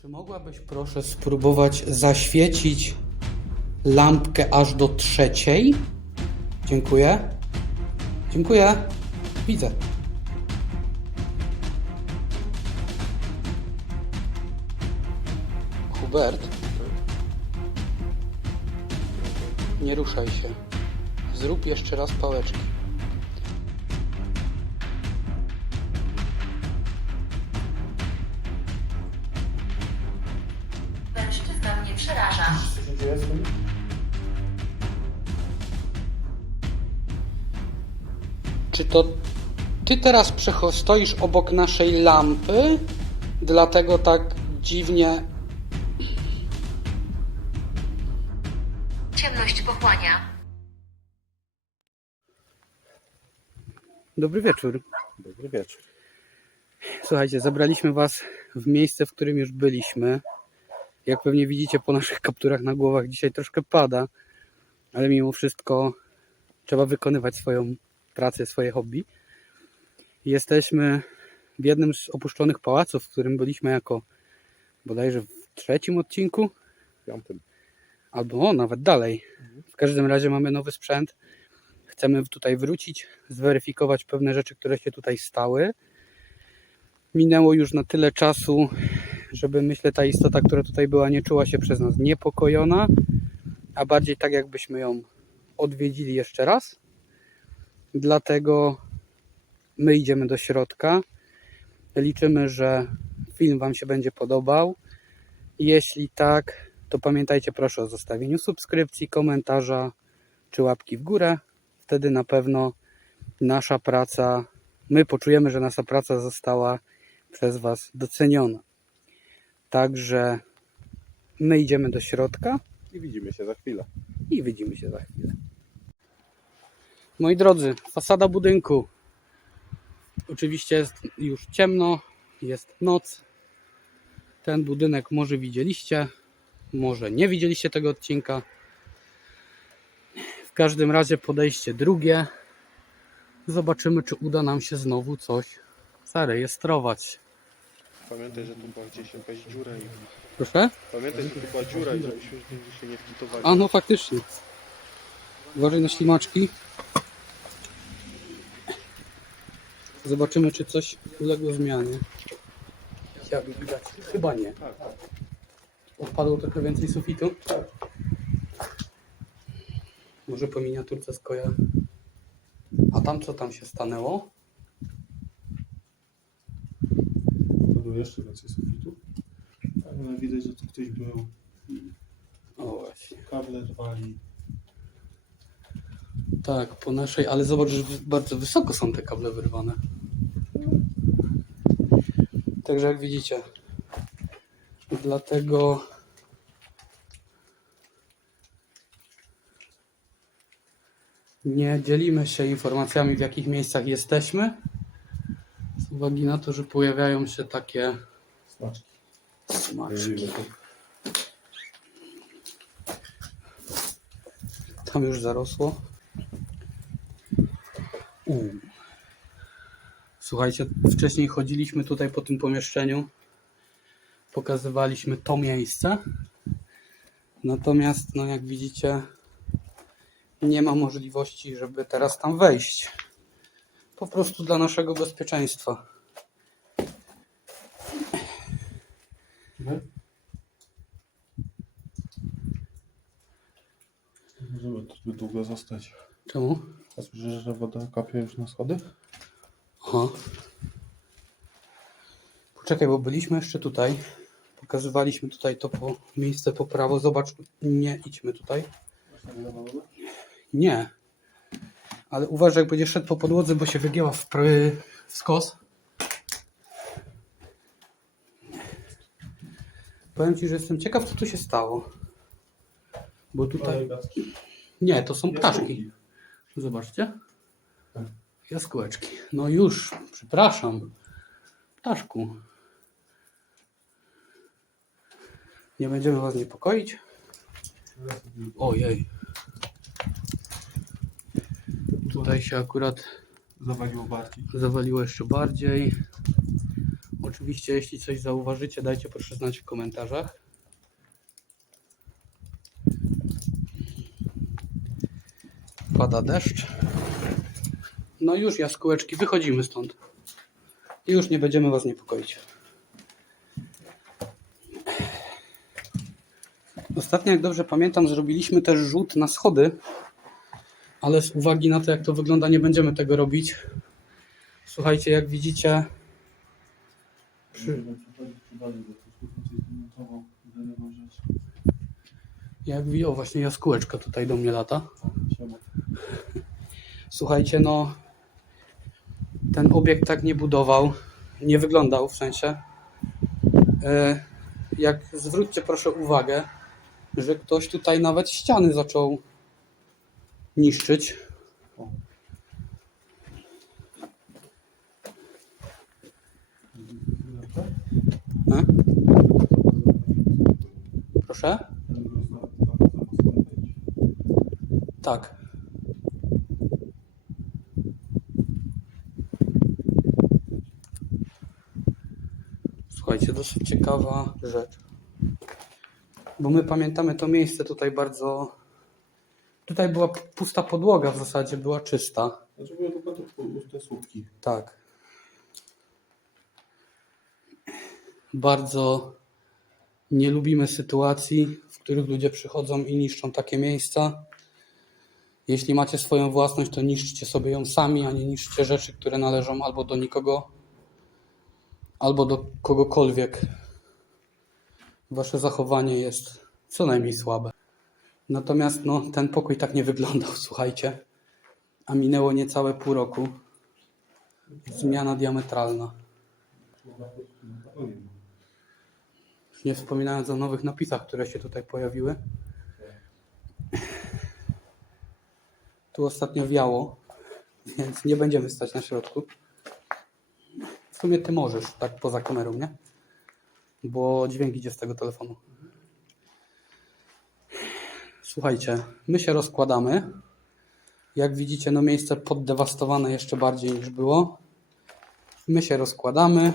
Czy mogłabyś proszę spróbować zaświecić lampkę aż do 3? Dziękuję. Dziękuję. Widzę. Hubert. Nie ruszaj się. Zrób jeszcze raz pałeczki. Mężczyzna mnie przeraża. Co się dzieje z tym? Czy to ty teraz stoisz obok naszej lampy? Dlatego tak dziwnie... Ciemność pochłania. Dobry wieczór. Dobry wieczór. Słuchajcie, zabraliśmy Was w miejsce, w którym już byliśmy. Jak pewnie widzicie po naszych kapturach na głowach, dzisiaj troszkę pada, ale mimo wszystko trzeba wykonywać swoją pracę, swoje hobby. Jesteśmy w jednym z opuszczonych pałaców, w którym byliśmy jako bodajże w 3. odcinku, 5. albo nawet dalej. W każdym razie mamy nowy sprzęt. Chcemy tutaj wrócić, zweryfikować pewne rzeczy, które się tutaj stały. Minęło już na tyle czasu, żeby, myślę, ta istota, która tutaj była, nie czuła się przez nas niepokojona, a bardziej tak, jakbyśmy ją odwiedzili jeszcze raz. Dlatego my idziemy do środka. Liczymy, że film Wam się będzie podobał. Jeśli tak, to pamiętajcie proszę o zostawieniu subskrypcji, komentarza czy łapki w górę. Wtedy na pewno nasza praca, my poczujemy, że nasza praca została przez Was doceniona. Także my idziemy do środka I widzimy się za chwilę. i widzimy się za chwilę. Moi drodzy, fasada budynku. Oczywiście jest już ciemno, jest noc. Ten budynek może widzieliście, może nie widzieliście tego odcinka. W każdym razie podejście drugie. Zobaczymy, czy uda nam się znowu coś zarejestrować. Pamiętaj, że tu była gdzieś jakaś dziura i... Proszę? Pamiętaj, że tu była dziura i żebyśmy nigdy się nie wkitowali. A no faktycznie. Uważaj na ślimaczki. Zobaczymy, czy coś uległo zmianie. Jak widać, chyba nie. Odpadło trochę więcej sufitu. Może po miniaturce skoja. A tam co tam się stanęło? To było jeszcze więcej sufitu. Ale widać, że tu ktoś był. O właśnie. Kable rwali. Tak, po naszej, ale zobacz, że bardzo wysoko są te kable wyrwane. Także jak widzicie, dlatego nie dzielimy się informacjami, w jakich miejscach jesteśmy, z uwagi na to, że pojawiają się takie Smaczki. smaczki. Tam już zarosło. Słuchajcie, wcześniej chodziliśmy tutaj po tym pomieszczeniu. Pokazywaliśmy to miejsce. Natomiast, no jak widzicie, nie ma możliwości, żeby teraz tam wejść. Po prostu dla naszego bezpieczeństwa. Możemy tu zbyt długo zostać. Czemu? A słyszysz, że woda kapie już na schody? Aha. Poczekaj, bo byliśmy jeszcze tutaj. Pokazywaliśmy tutaj to miejsce po prawo. Zobacz, nie idźmy tutaj. Nie. Ale uważaj, jak będziesz szedł po podłodze, bo się wygięła w skos. Powiem Ci, że jestem ciekaw, co tu się stało. Bo tutaj... Nie, to są ptaszki. Zobaczcie. Jaskółeczki. No już, przepraszam. Ptaszku. Nie będziemy Was niepokoić. Ojej. Tutaj się akurat Zawaliło bardziej. zawaliło jeszcze bardziej. Oczywiście, jeśli coś zauważycie, dajcie proszę znać w komentarzach. Pada deszcz. No już, jaskółeczki, wychodzimy stąd. I już nie będziemy Was niepokoić. Ostatnio, jak dobrze pamiętam, zrobiliśmy też rzut na schody, ale z uwagi na to, jak to wygląda, nie będziemy tego robić. Słuchajcie, jak widzicie, o właśnie jaskółeczka tutaj do mnie lata. Słuchajcie, no ten obiekt tak nie budował, nie wyglądał w sensie. Jak zwróćcie proszę uwagę, że ktoś tutaj nawet ściany zaczął niszczyć. Proszę? Tak. Słuchajcie, dosyć ciekawa rzecz. Bo my pamiętamy to miejsce tutaj bardzo... Tutaj była pusta podłoga w zasadzie, była czysta. Znaczy były tylko te słupki. Tak. Bardzo nie lubimy sytuacji, w których ludzie przychodzą i niszczą takie miejsca. Jeśli macie swoją własność, to niszczcie sobie ją sami, a nie niszczcie rzeczy, które należą albo do nikogo, albo do kogokolwiek. Wasze zachowanie jest co najmniej słabe. Natomiast no, ten pokój tak nie wyglądał, słuchajcie. A minęło niecałe pół roku. Zmiana diametralna. Nie wspominając o nowych napisach, które się tutaj pojawiły. Tu ostatnio wiało, więc nie będziemy stać na środku. W sumie ty możesz, tak poza kamerą, nie? Bo dźwięk idzie z tego telefonu. Słuchajcie, my się rozkładamy. Jak widzicie, no miejsce poddewastowane jeszcze bardziej niż było. My się rozkładamy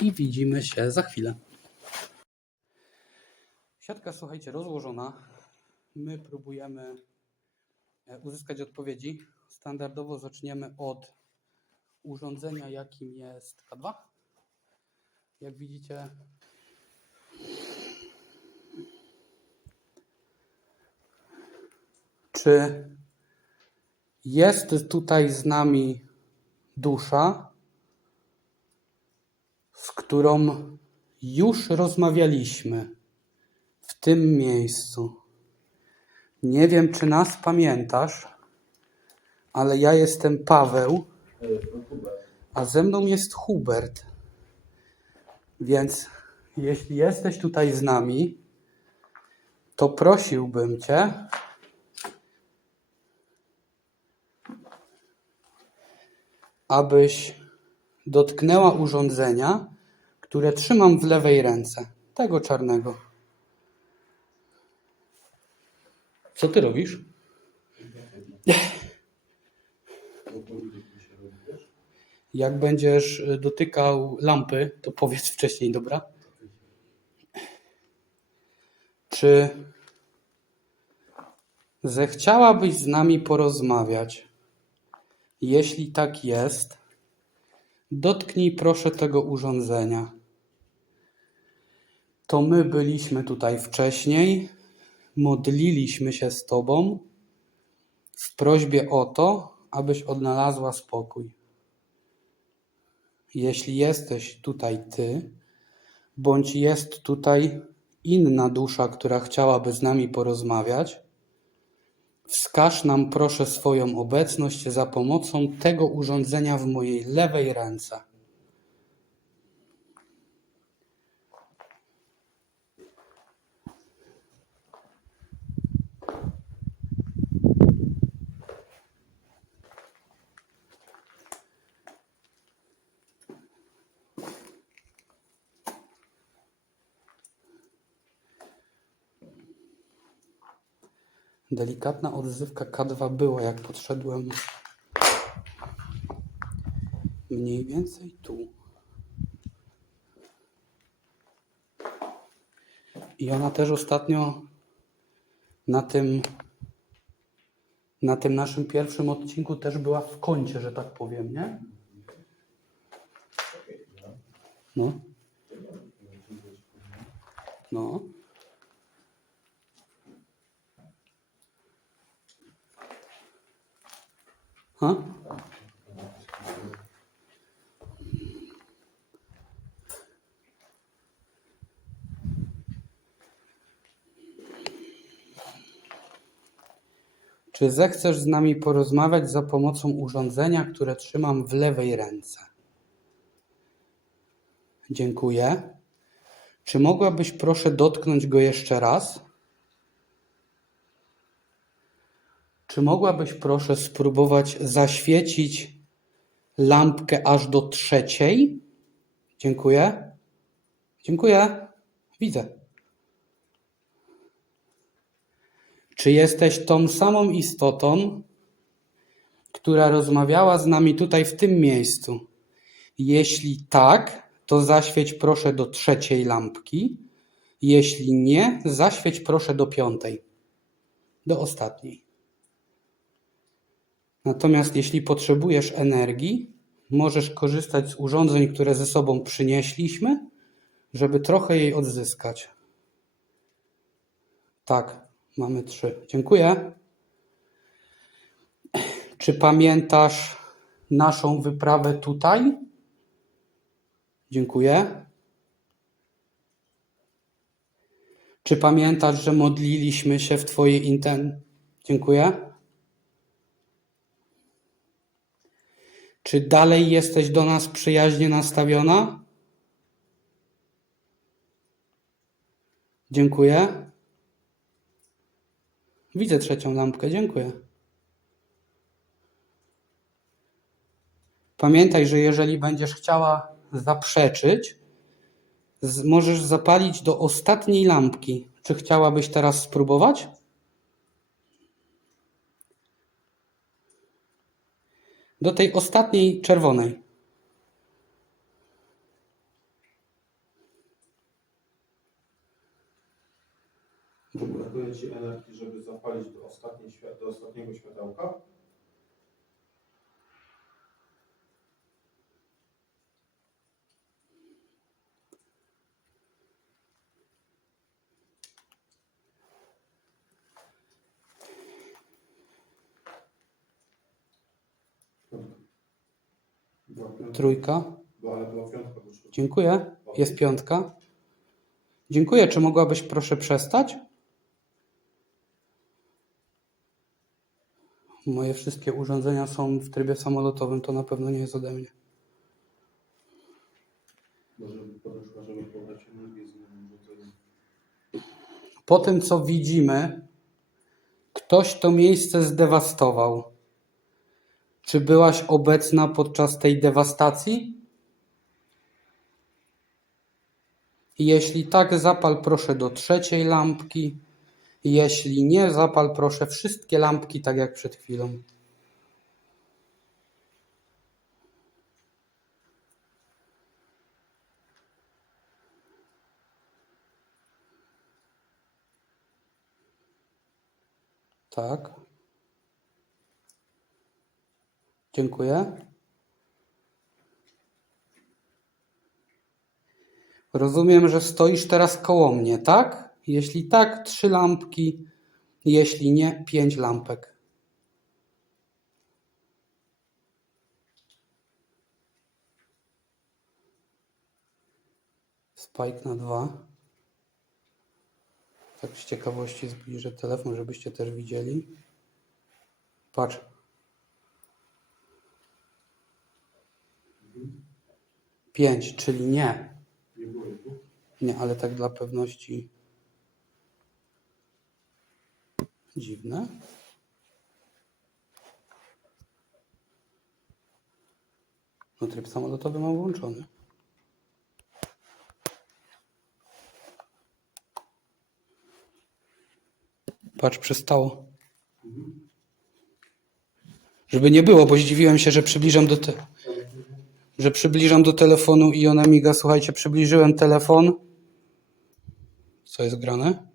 i widzimy się za chwilę. Siatka, słuchajcie, rozłożona. My próbujemy uzyskać odpowiedzi. Standardowo zaczniemy od urządzenia, jakim jest K2. Jak widzicie, czy jest tutaj z nami dusza, z którą już rozmawialiśmy w tym miejscu. Nie wiem, czy nas pamiętasz, ale ja jestem Paweł, a ze mną jest Hubert. Więc jeśli jesteś tutaj z nami, to prosiłbym Cię, abyś dotknęła urządzenia, które trzymam w lewej ręce. Tego czarnego. Co ty robisz? Jak będziesz dotykał lampy, to powiedz wcześniej, dobra? Czy zechciałabyś z nami porozmawiać? Jeśli tak jest, dotknij proszę tego urządzenia. To my byliśmy tutaj wcześniej, modliliśmy się z Tobą w prośbie o to, abyś odnalazła spokój. Jeśli jesteś tutaj Ty, bądź jest tutaj inna dusza, która chciałaby z nami porozmawiać, wskaż nam proszę swoją obecność za pomocą tego urządzenia w mojej lewej ręce. Delikatna odzywka K2 była, jak podszedłem mniej więcej tu. I ona też ostatnio na tym naszym pierwszym odcinku też była w kącie, że tak powiem, nie? No. No. Ha? Czy zechcesz z nami porozmawiać za pomocą urządzenia, które trzymam w lewej ręce? Dziękuję. Czy mogłabyś proszę dotknąć go jeszcze raz? Czy mogłabyś proszę spróbować zaświecić lampkę aż do 3? Dziękuję. Dziękuję. Widzę. Czy jesteś tą samą istotą, która rozmawiała z nami tutaj w tym miejscu? Jeśli tak, to zaświeć proszę do 3 lampki. Jeśli nie, zaświeć proszę do 5. Do ostatniej. Natomiast jeśli potrzebujesz energii, możesz korzystać z urządzeń, które ze sobą przynieśliśmy, żeby trochę jej odzyskać. Tak, mamy 3. Dziękuję. Czy pamiętasz naszą wyprawę tutaj? Dziękuję. Czy pamiętasz, że modliliśmy się w Twojej intencji? Dziękuję. Czy dalej jesteś do nas przyjaźnie nastawiona? Dziękuję. Widzę 3 lampkę, dziękuję. Pamiętaj, że jeżeli będziesz chciała zaprzeczyć, możesz zapalić do ostatniej lampki. Czy chciałabyś teraz spróbować? Do tej ostatniej czerwonej. Brakuje Ci energii, żeby zapalić do ostatniego światełka? Trójka. Ale była 5. Dziękuję. Jest 5. Dziękuję. Czy mogłabyś proszę przestać? Moje wszystkie urządzenia są w trybie samolotowym. To na pewno nie jest ode mnie. Może by podeszła, żeby pobrać energię z innym urządzeniem. Po tym, co widzimy, ktoś to miejsce zdewastował. Czy byłaś obecna podczas tej dewastacji? Jeśli tak, zapal proszę do 3 lampki. Jeśli nie, zapal proszę wszystkie lampki, tak jak przed chwilą. Tak. Dziękuję. Rozumiem, że stoisz teraz koło mnie, tak? Jeśli tak, 3 lampki. Jeśli nie, 5 lampek. Spike na 2. Tak z ciekawości zbliżę telefon, żebyście też widzieli. Patrz. Pięć, czyli nie. Nie, ale tak dla pewności. Dziwne. No tryb samolotowy mam włączony. Patrz, przestało. Żeby nie było, bo zdziwiłem się, że przybliżam do telefonu i ona miga. Słuchajcie, przybliżyłem telefon. Co jest grane?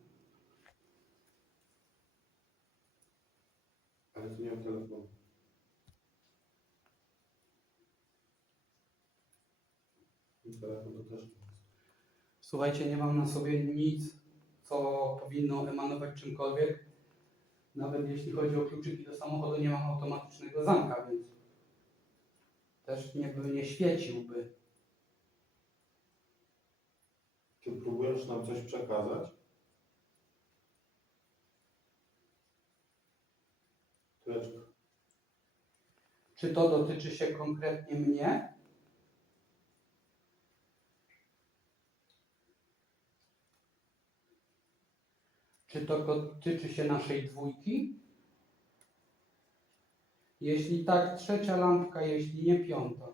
Ale to nie mam telefonu. I telefon to też. Słuchajcie, nie mam na sobie nic, co powinno emanować czymkolwiek. Nawet jeśli chodzi o kluczyki do samochodu, nie mam automatycznego zamka, więc też nie świeciłby. Czy próbujesz nam coś przekazać? Chwileczkę. Czy to dotyczy się konkretnie mnie? Czy to dotyczy się naszej dwójki? Jeśli tak, trzecia lampka, jeśli nie, piąta.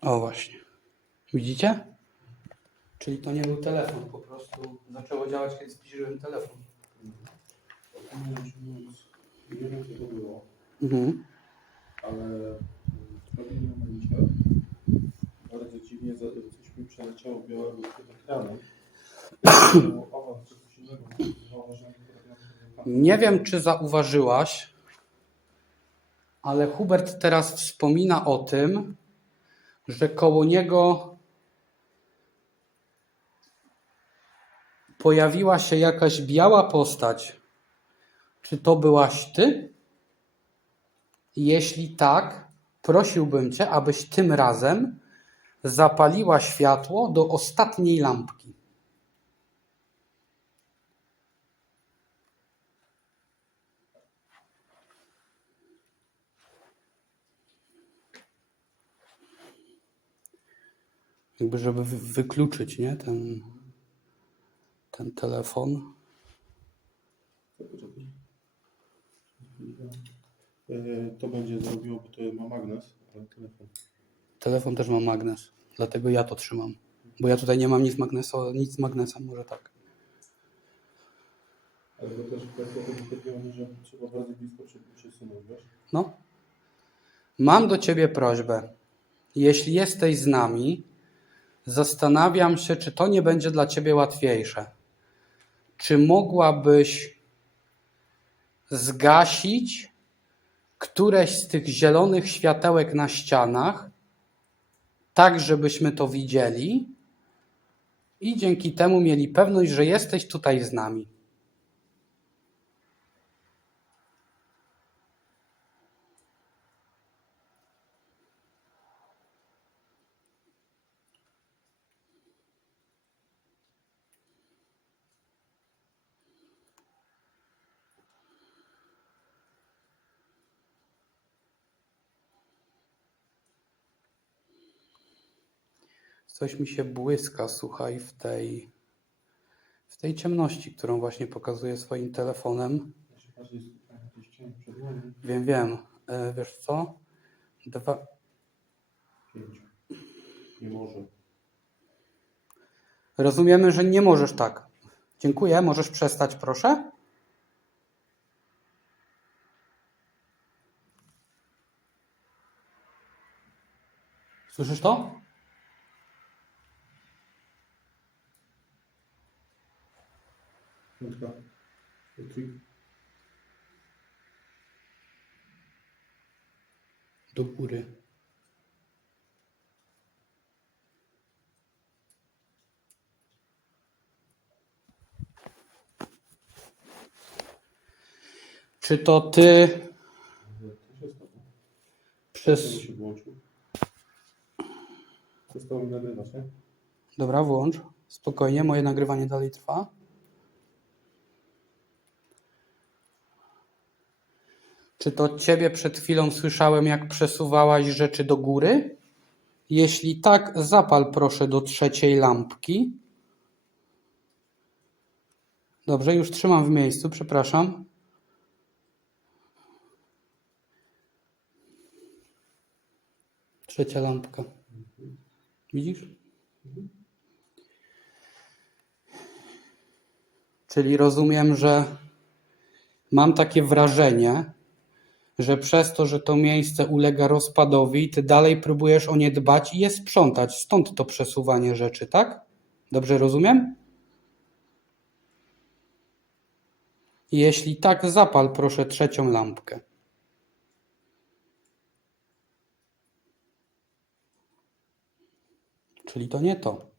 O właśnie. Widzicie? Czyli to nie był telefon, po prostu zaczęło działać, kiedy zbliżyłem telefon. Nie wiem, co to było, Mhm. ale w pewnym momencie bardzo dziwnie coś mi przeleciało białego przed ekranem. Było awans czy coś innego. Zauważyłem tylko tak na Nie wiem, czy zauważyłaś, ale Hubert teraz wspomina o tym, że koło niego pojawiła się jakaś biała postać. Czy to byłaś ty? Jeśli tak, prosiłbym cię, abyś tym razem zapaliła światło do ostatniej lampki. Jakby żeby wykluczyć, nie? Ten telefon. To będzie zrobiło, bo to ma magnes, ale telefon. Telefon też ma magnes, dlatego ja to trzymam. Bo ja tutaj nie mam nic z magnesem, może tak. Ale to też kwestia tego chodziło, że trzeba bardzo blisko przesunąć, wiesz? No. Mam do ciebie prośbę. Jeśli jesteś z nami, zastanawiam się, czy to nie będzie dla ciebie łatwiejsze. Czy mogłabyś zgasić któreś z tych zielonych światełek na ścianach, tak żebyśmy to widzieli i dzięki temu mieli pewność, że jesteś tutaj z nami. Coś mi się błyska, słuchaj, w tej ciemności, którą właśnie pokazuję swoim telefonem. Ja się bardziej skupiam na tej ścianie przed nami. Wiem. Wiesz co? 5. Nie może. Rozumiemy, że nie możesz tak. Dziękuję. Możesz przestać, proszę? Słyszysz to? Piątka. Do góry. Czy to ty przez... się włączył. Przestało mi nagrywać, nie? Dobra, włącz. Spokojnie, moje nagrywanie dalej trwa. Czy to ciebie przed chwilą słyszałem, jak przesuwałaś rzeczy do góry? Jeśli tak, zapal proszę do trzeciej lampki. Dobrze, już trzymam w miejscu, przepraszam. Trzecia lampka. Widzisz? Czyli rozumiem, że mam takie wrażenie, że przez to, że to miejsce ulega rozpadowi, ty dalej próbujesz o nie dbać i je sprzątać. Stąd to przesuwanie rzeczy, tak? Dobrze rozumiem? Jeśli tak, zapal proszę trzecią lampkę. Czyli to nie to.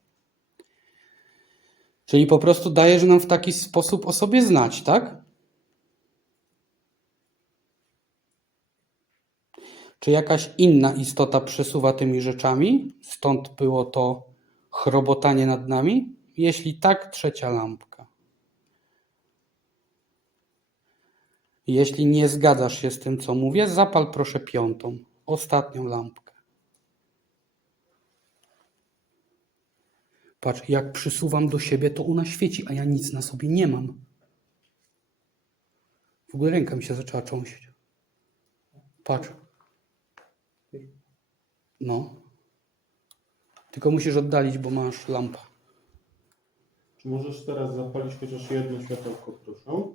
Czyli po prostu dajesz nam w taki sposób o sobie znać, tak? Czy jakaś inna istota przesuwa tymi rzeczami? Stąd było to chrobotanie nad nami? Jeśli tak, trzecia lampka. Jeśli nie zgadzasz się z tym, co mówię, zapal proszę piątą, ostatnią lampkę. Patrz, jak przysuwam do siebie, to ona świeci, a ja nic na sobie nie mam. W ogóle ręka mi się zaczęła trząść. Patrz. No. Tylko musisz oddalić, bo masz lampę. Czy możesz teraz zapalić chociaż jedno światełko, proszę?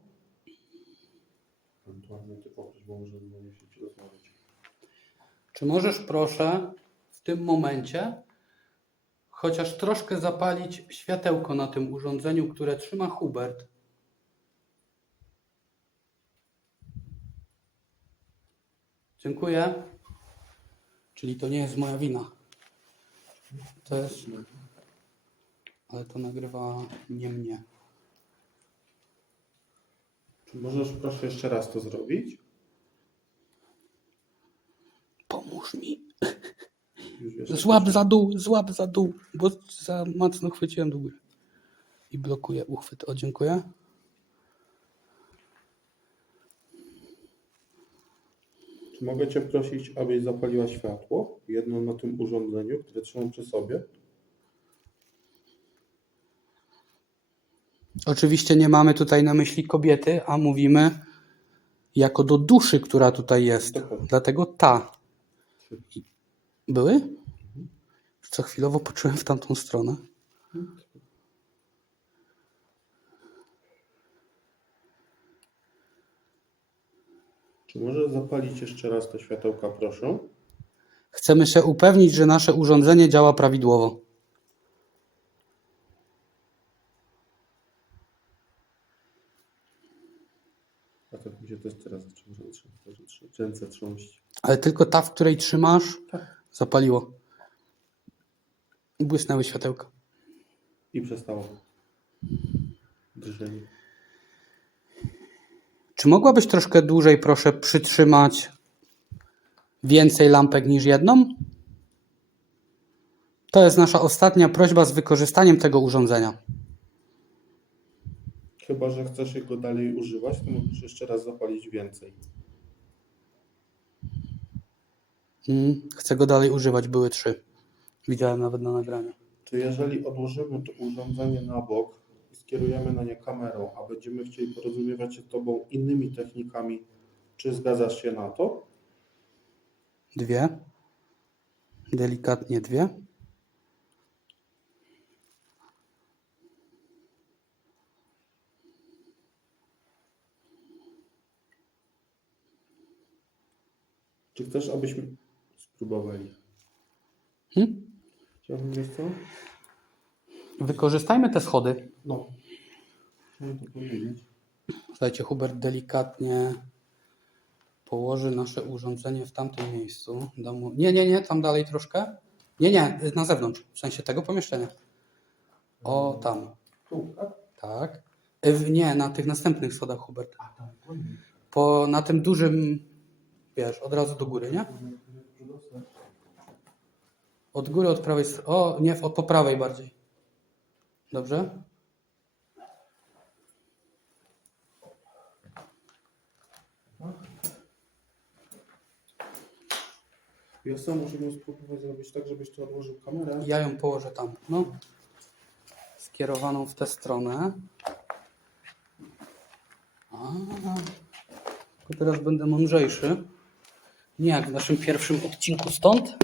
Ewentualnie ty poproś, bo możemy musieć rozmawiać. Czy możesz proszę w tym momencie chociaż troszkę zapalić światełko na tym urządzeniu, które trzyma Hubert? Dziękuję. Czyli to nie jest moja wina. To jest... Ale to nagrywa nie mnie. Czy możesz proszę jeszcze raz to zrobić? Pomóż mi. Już wiesz, Złap za dół, bo za mocno chwyciłem do góry. I blokuję uchwyt. O, dziękuję. Czy mogę Cię prosić, abyś zapaliła światło? Jedno na tym urządzeniu, które trzymam przy sobie. Oczywiście nie mamy tutaj na myśli kobiety, a mówimy jako do duszy, która tutaj jest. Dokładnie. Dlatego ta. Były? Co chwilowo poczułem w tamtą stronę. Czy możesz zapalić jeszcze raz te światełka, proszę? Chcemy się upewnić, że nasze urządzenie działa prawidłowo. A tak mi się też teraz ręce trząść. Ale tylko ta, w której trzymasz, zapaliło. Błysnęły światełka. I przestało. Drżenie. Czy mogłabyś troszkę dłużej, proszę, przytrzymać więcej lampek niż jedną? To jest nasza ostatnia prośba z wykorzystaniem tego urządzenia. Chyba że chcesz jego dalej używać, to możesz jeszcze raz zapalić więcej. Chcę go dalej używać, były 3. Widziałem nawet na nagraniu. Czy jeżeli odłożymy to urządzenie na bok i skierujemy na nie kamerą, a będziemy chcieli porozumiewać się z Tobą innymi technikami, czy zgadzasz się na to? 2. Delikatnie 2. Czy chcesz, abyśmy spróbowali? Chciałbym, wiesz co? Wykorzystajmy te schody. No. Chciałem to powiedzieć. Słuchajcie, Hubert delikatnie położy nasze urządzenie w tamtym miejscu. Nie, tam dalej troszkę. Nie, na zewnątrz, w sensie tego pomieszczenia. O, tam. Tu, tak? Tak. Nie, na tych następnych schodach, Hubert. A tam, głębiej. Na tym dużym, wiesz, od razu do góry, nie? Od góry, od prawej strony. O, nie, po prawej bardziej. Dobrze? Ja sam możemy spróbować zrobić tak, żebyś tu odłożył kamerę. Ja ją położę tam, no. Skierowaną w tę stronę. Tylko teraz będę mądrzejszy. Nie jak w naszym pierwszym odcinku stąd.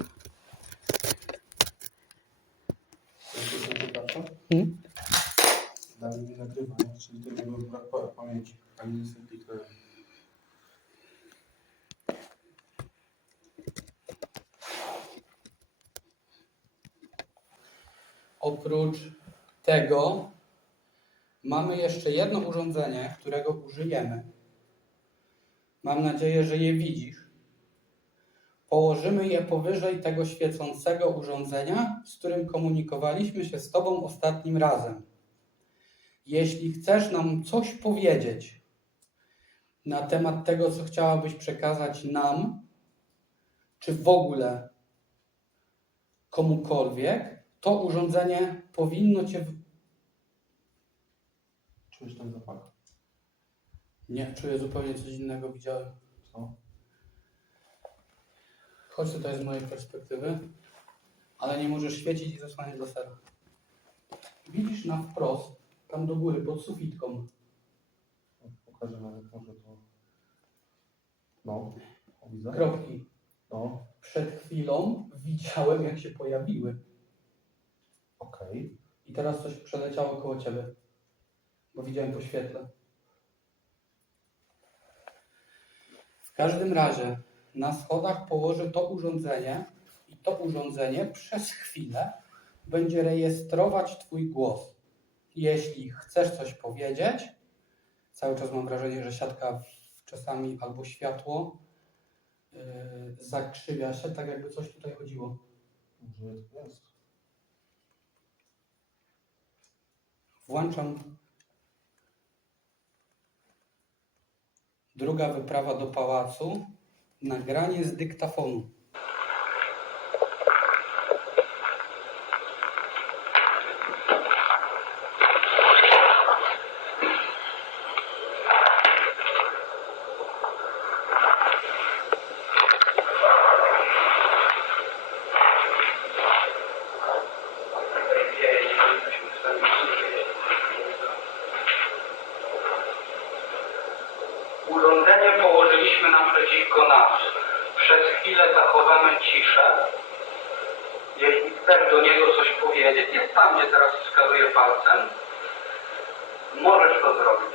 Dalej nie nagrywa, nie? Czyli to nie był brak pamięci, ani niestety kliknąłem. Oprócz tego mamy jeszcze jedno urządzenie, którego użyjemy. Mam nadzieję, że je widzisz. Położymy je powyżej tego świecącego urządzenia, z którym komunikowaliśmy się z Tobą ostatnim razem. Jeśli chcesz nam coś powiedzieć na temat tego, co chciałabyś przekazać nam, czy w ogóle komukolwiek, to urządzenie powinno Cię... Czujesz ten zapach? Nie, czuję zupełnie coś innego, widziałem. Co? Chodź tutaj z mojej perspektywy, ale nie możesz świecić i zasłaniać lasera. Widzisz na wprost, tam do góry, pod sufitką, Pokażę nawet może to. No, o, widzę. kropki. No, Przed chwilą widziałem, jak się pojawiły. okej. I teraz coś przeleciało koło Ciebie, bo widziałem po świetle. W każdym razie na schodach położę to urządzenie i to urządzenie przez chwilę będzie rejestrować Twój głos. Jeśli chcesz coś powiedzieć, cały czas mam wrażenie, że siatka czasami albo światło zakrzywia się, tak jakby coś tutaj chodziło. Może to jest. Włączam. Druga wyprawa do pałacu. Nagranie z dyktafonu. Urządzenie położyliśmy naprzeciwko nas. Przez chwilę zachowamy ciszę. Jeśli chcesz do niego coś powiedzieć, jest tam, gdzie teraz wskazuję palcem, możesz to zrobić.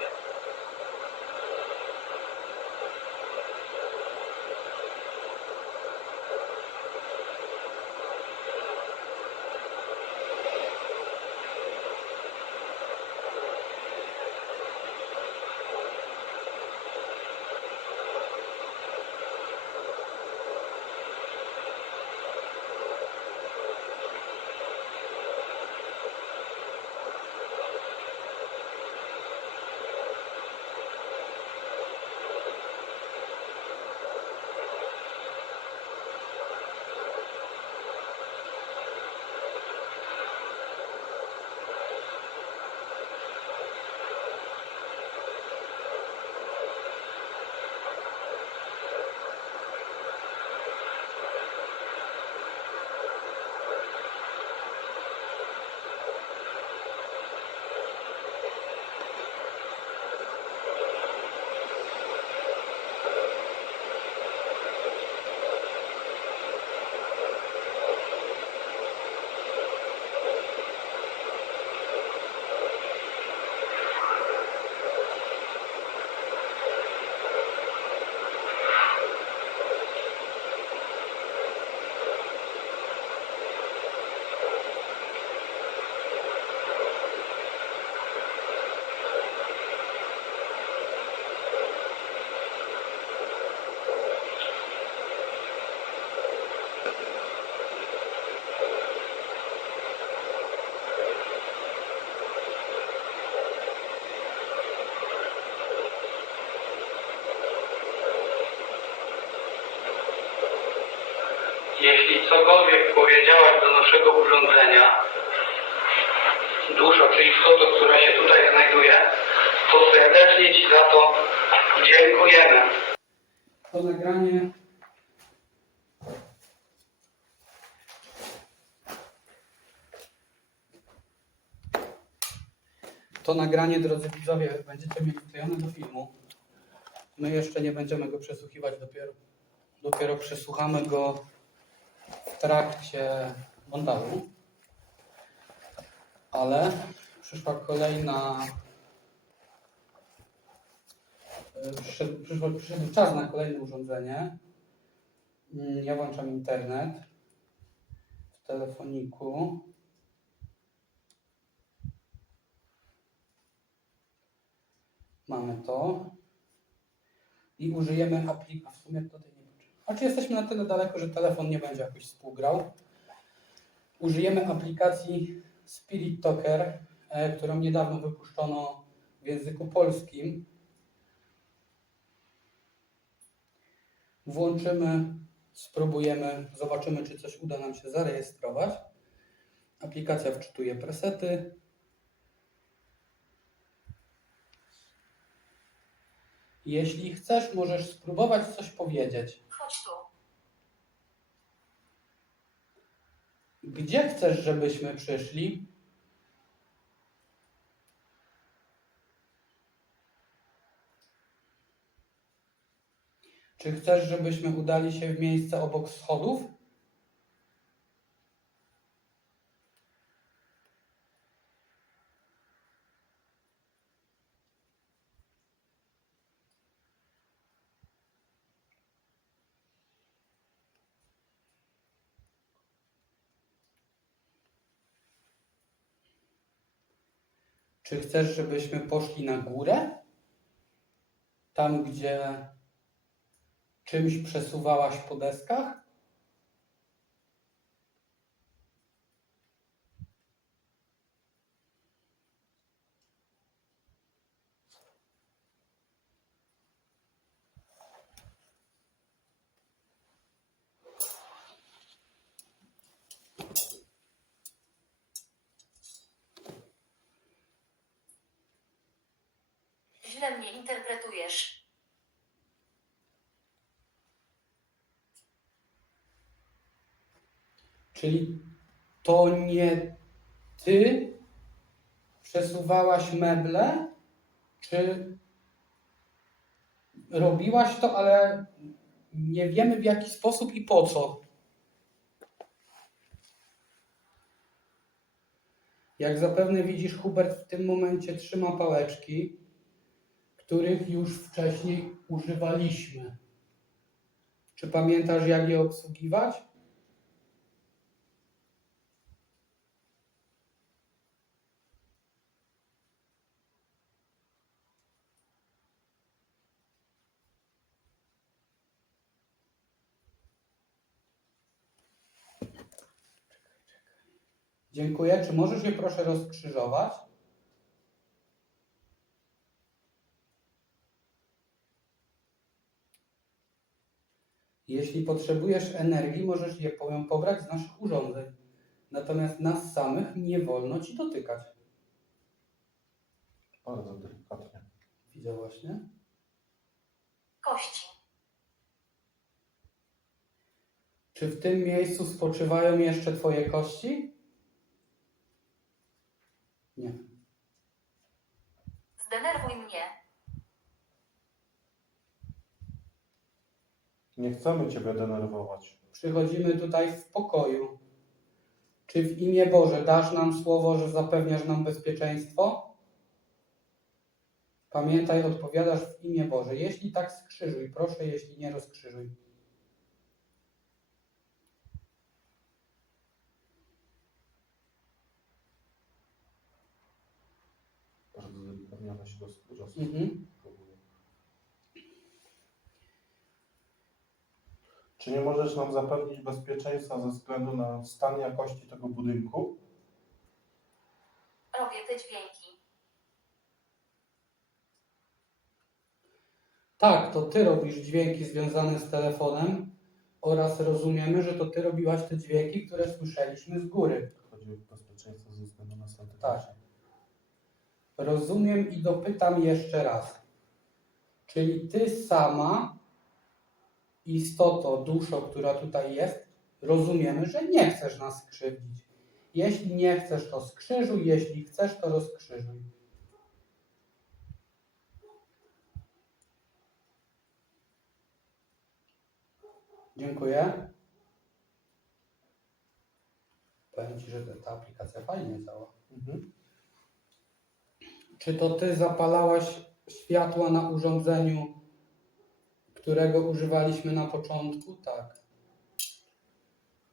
Jeśli cokolwiek powiedziałaś do naszego urządzenia, duszo, czy istoto, która się tutaj znajduje, to serdecznie Ci za to dziękujemy. To nagranie drodzy widzowie, będziecie mieli wklejone do filmu. My jeszcze nie będziemy go przesłuchiwać dopiero przesłuchamy go w trakcie montażu. Ale przyszedł czas na kolejne urządzenie. Ja włączam internet w telefoniku. Mamy to. I użyjemy aplikacji. W sumie tutaj nie wiem. A czy jesteśmy na tyle daleko, że telefon nie będzie jakoś współgrał? Użyjemy aplikacji Spirit Talker, którą niedawno wypuszczono w języku polskim. Włączymy, spróbujemy, zobaczymy, czy coś uda nam się zarejestrować. Aplikacja wczytuje presety. Jeśli chcesz, możesz spróbować coś powiedzieć. Chodź tu. Gdzie chcesz, żebyśmy przyszli? Czy chcesz, żebyśmy udali się w miejsce obok schodów? Czy chcesz, żebyśmy poszli na górę? Tam, gdzie czymś przesuwałaś po deskach? Źle mnie interpretujesz. Czyli to nie ty przesuwałaś meble, czy robiłaś to, ale nie wiemy w jaki sposób i po co. Jak zapewne widzisz, Hubert w tym momencie trzyma pałeczki, których już wcześniej używaliśmy. Czy pamiętasz, jak je obsługiwać? Dziękuję. Czy możesz je proszę rozkrzyżować? Jeśli potrzebujesz energii, możesz ją pobrać z naszych urządzeń. Natomiast nas samych nie wolno ci dotykać. Bardzo delikatnie. Widzę właśnie. Kości. Czy w tym miejscu spoczywają jeszcze twoje kości? Nie. Zdenerwuj mnie. Nie chcemy Ciebie denerwować. Przychodzimy tutaj w pokoju. Czy w imię Boże dasz nam słowo, że zapewniasz nam bezpieczeństwo? Pamiętaj, odpowiadasz w imię Boże. Jeśli tak, skrzyżuj. Proszę, jeśli nie, rozkrzyżuj. Bardzo delikatnie, ale się Mhm. Czy nie możesz nam zapewnić bezpieczeństwa ze względu na stan jakości tego budynku? Robię te dźwięki. Tak, to ty robisz dźwięki związane z telefonem oraz rozumiemy, że to ty robiłaś te dźwięki, które słyszeliśmy z góry. Chodzi o bezpieczeństwo ze względu na stan Tak. Rozumiem i dopytam jeszcze raz. Czyli ty sama, istoto, duszo, która tutaj jest, rozumiemy, że nie chcesz nas skrzywdzić. Jeśli nie chcesz, to skrzyżuj, jeśli chcesz, to rozkrzyżuj. Dziękuję. Powiem ci, że ta aplikacja fajnie działa. Czy to ty zapalałaś światła na urządzeniu, którego używaliśmy na początku? Tak.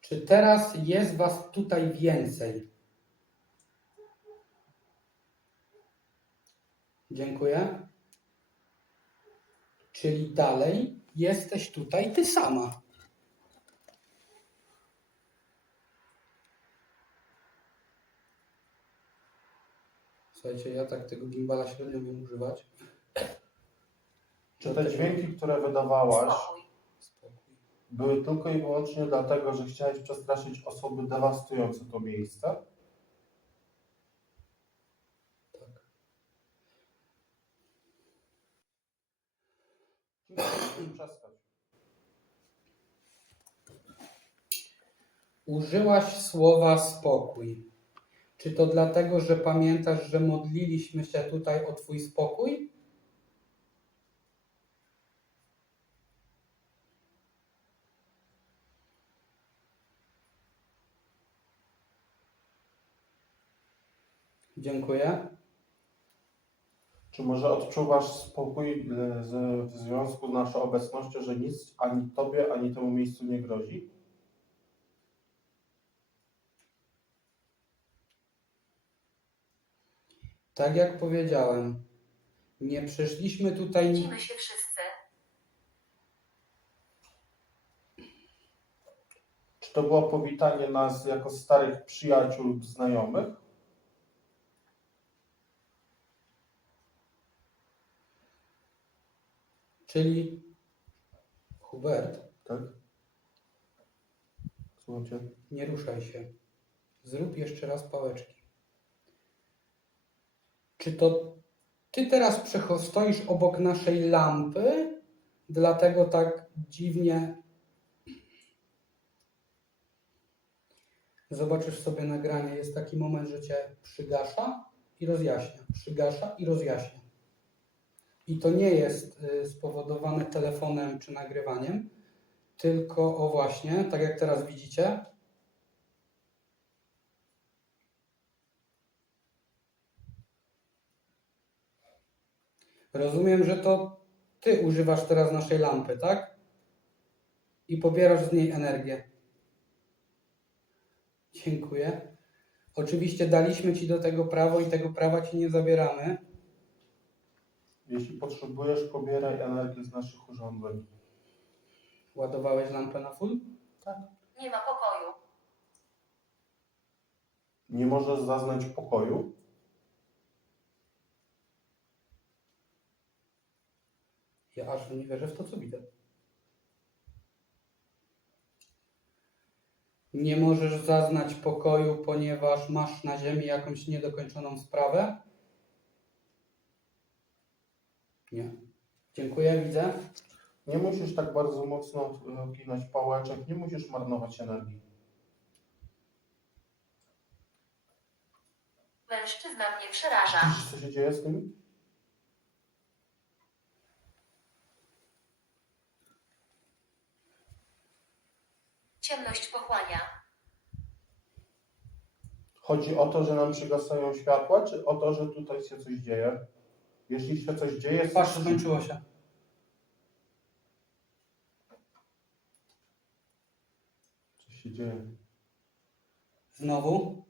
Czy teraz jest was tutaj więcej? Dziękuję. Czyli dalej jesteś tutaj ty sama. Słuchajcie, ja tak tego gimbala średnio umiem używać. Czy te dźwięki, które wydawałaś, Spokój. Spokój. były tylko i wyłącznie dlatego, że chciałeś przestraszyć osoby dewastujące to miejsce? Tak. Przestań. Użyłaś słowa spokój. Czy to dlatego, że pamiętasz, że modliliśmy się tutaj o twój spokój? Dziękuję. Czy może odczuwasz spokój w związku z naszą obecnością, że nic ani tobie, ani temu miejscu nie grozi? Tak jak powiedziałem, nie przyszliśmy tutaj... Widzimy się wszyscy. Czy to było powitanie nas jako starych przyjaciół lub znajomych? Czyli Hubert, Tak? Słuchajcie. nie ruszaj się. Zrób jeszcze raz pałeczki. Czy to ty teraz stoisz obok naszej lampy, dlatego tak dziwnie... Zobaczysz sobie nagranie, jest taki moment, że cię przygasza i rozjaśnia, przygasza i rozjaśnia. I to nie jest spowodowane telefonem czy nagrywaniem, tylko o właśnie, tak jak teraz widzicie, rozumiem, że to ty używasz teraz naszej lampy, tak? I pobierasz z niej energię. Dziękuję. Oczywiście daliśmy ci do tego prawo i tego prawa ci nie zabieramy. Jeśli potrzebujesz, pobieraj energię z naszych urządzeń. Ładowałeś lampę na full? Nie ma pokoju. Nie możesz zaznać pokoju? Ja aż nie wierzę w to, co widzę. Nie możesz zaznać pokoju, ponieważ masz na ziemi jakąś niedokończoną sprawę? Nie. Dziękuję, widzę. Nie musisz tak bardzo mocno ginać pałeczek, nie musisz marnować energii. Mężczyzna mnie przeraża. Widzisz, co się dzieje z tym? Ciemność pochłania. Chodzi o to, że nam przygasają światła, czy o to, że tutaj się coś dzieje? Jeśli się coś dzieje... Patrz, skończyło się. Co się dzieje? Znowu?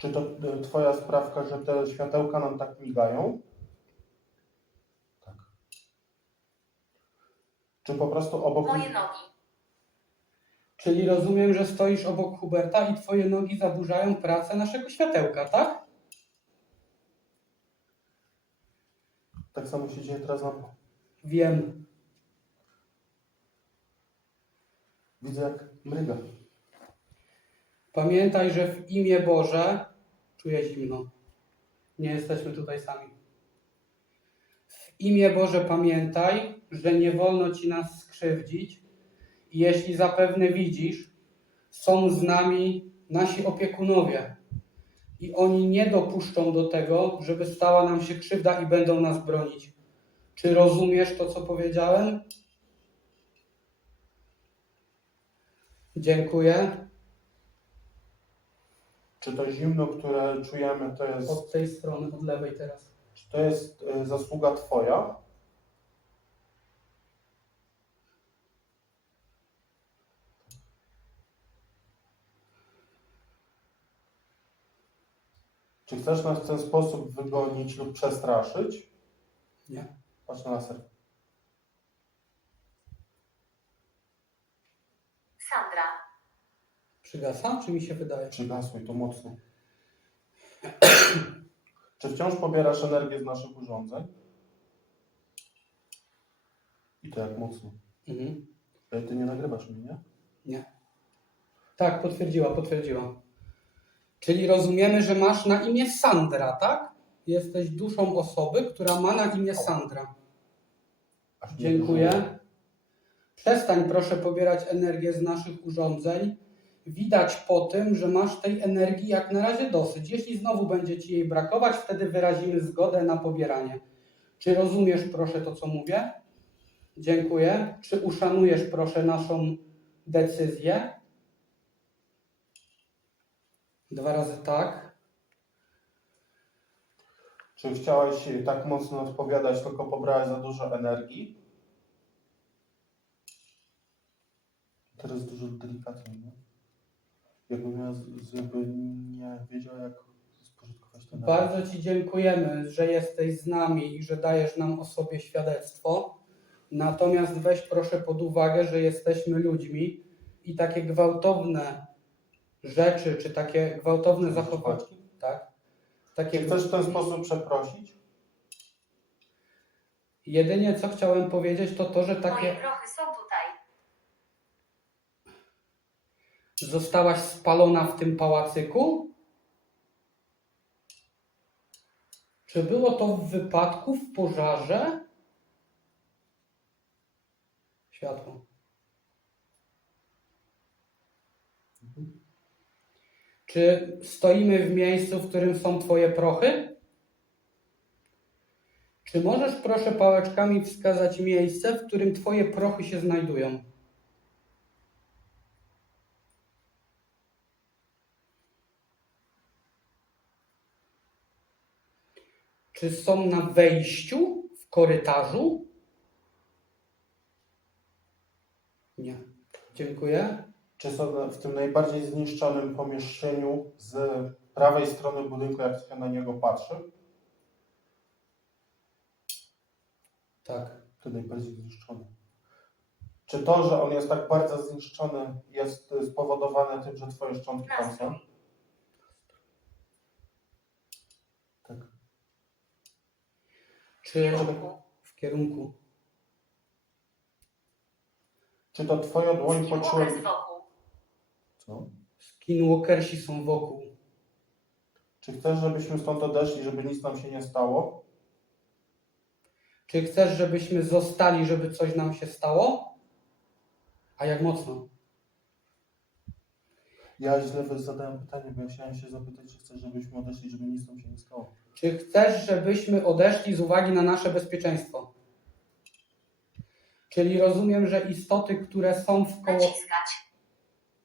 Czy to twoja sprawka, że te światełka nam tak migają? Tak. Czy po prostu obok... Moje nogi. Czyli rozumiem, że stoisz obok Huberta i twoje nogi zaburzają pracę naszego światełka, tak? Tak samo się dzieje teraz na... Wiem. Widzę, jak mryga. Pamiętaj, że w imię Boże czuję zimno. Nie jesteśmy tutaj sami. W imię Boże pamiętaj, że nie wolno ci nas skrzywdzić. I jeśli zapewne widzisz, są z nami nasi opiekunowie. I oni nie dopuszczą do tego, żeby stała nam się krzywda i będą nas bronić. Czy rozumiesz to, co powiedziałem? Dziękuję. Czy to zimno, które czujemy, to jest... Od tej strony, od lewej teraz. Czy to jest zasługa twoja? Czy chcesz nas w ten sposób wygonić lub przestraszyć? Nie. Patrz na laser. Sandra. Przygasa, czy mi się wydaje? Przygasło i to mocno. Czy wciąż pobierasz energię z naszych urządzeń? I to jak mocno. Mhm. Ej, ty nie nagrywasz mnie, nie? Nie. Tak, potwierdziła. Czyli rozumiemy, że masz na imię Sandra, tak? Jesteś duszą osoby, która ma na imię Sandra. Aż nie Dziękuję. wierzyłem. Przestań proszę pobierać energię z naszych urządzeń. Widać po tym, że masz tej energii jak na razie dosyć. Jeśli znowu będzie ci jej brakować, wtedy wyrazimy zgodę na pobieranie. Czy rozumiesz proszę to, co mówię? Dziękuję. Czy uszanujesz proszę naszą decyzję? 2 razy tak. Czy chciałeś tak mocno odpowiadać, tylko pobrałeś za dużo energii? Teraz dużo delikatniej, nie? Jakbym jakby nie wiedział, jak spożytkować ten energię. Bardzo Ci dziękujemy, że jesteś z nami i że dajesz nam o sobie świadectwo. Natomiast weź proszę pod uwagę, że jesteśmy ludźmi i takie gwałtowne rzeczy, czy takie gwałtowne zachowania, tak? Takie Czy chcesz w ten sposób przeprosić? Jedynie co chciałem powiedzieć, to, że Moje takie prochy są tutaj. zostałaś spalona w tym pałacyku? Czy było to w wypadku, w pożarze? Światło. Czy stoimy w miejscu, w którym są Twoje prochy? Czy możesz proszę pałeczkami wskazać miejsce, w którym Twoje prochy się znajdują? Czy są na wejściu, w korytarzu? Nie. Dziękuję. Czy są w tym najbardziej zniszczonym pomieszczeniu z prawej strony budynku, jak się na niego patrzy? Tak. To najbardziej zniszczony. Czy to, że on jest tak bardzo zniszczony, jest spowodowane tym, że twoje szczątki tam są? Tak. Czy w kierunku? Czy to twoja dłoń poczuła... Skinwalker z wokół. Co? Skinwalkersi są wokół. Czy chcesz, żebyśmy stąd odeszli, żeby nic nam się nie stało? Czy chcesz, żebyśmy zostali, żeby coś nam się stało? A jak mocno? Ja źle zadałem pytanie, bo ja chciałem się zapytać, czy chcesz, żebyśmy odeszli, żeby nic nam się nie stało. Czy chcesz, żebyśmy odeszli z uwagi na nasze bezpieczeństwo? Czyli rozumiem, że istoty, które są wkoło... Naciskać.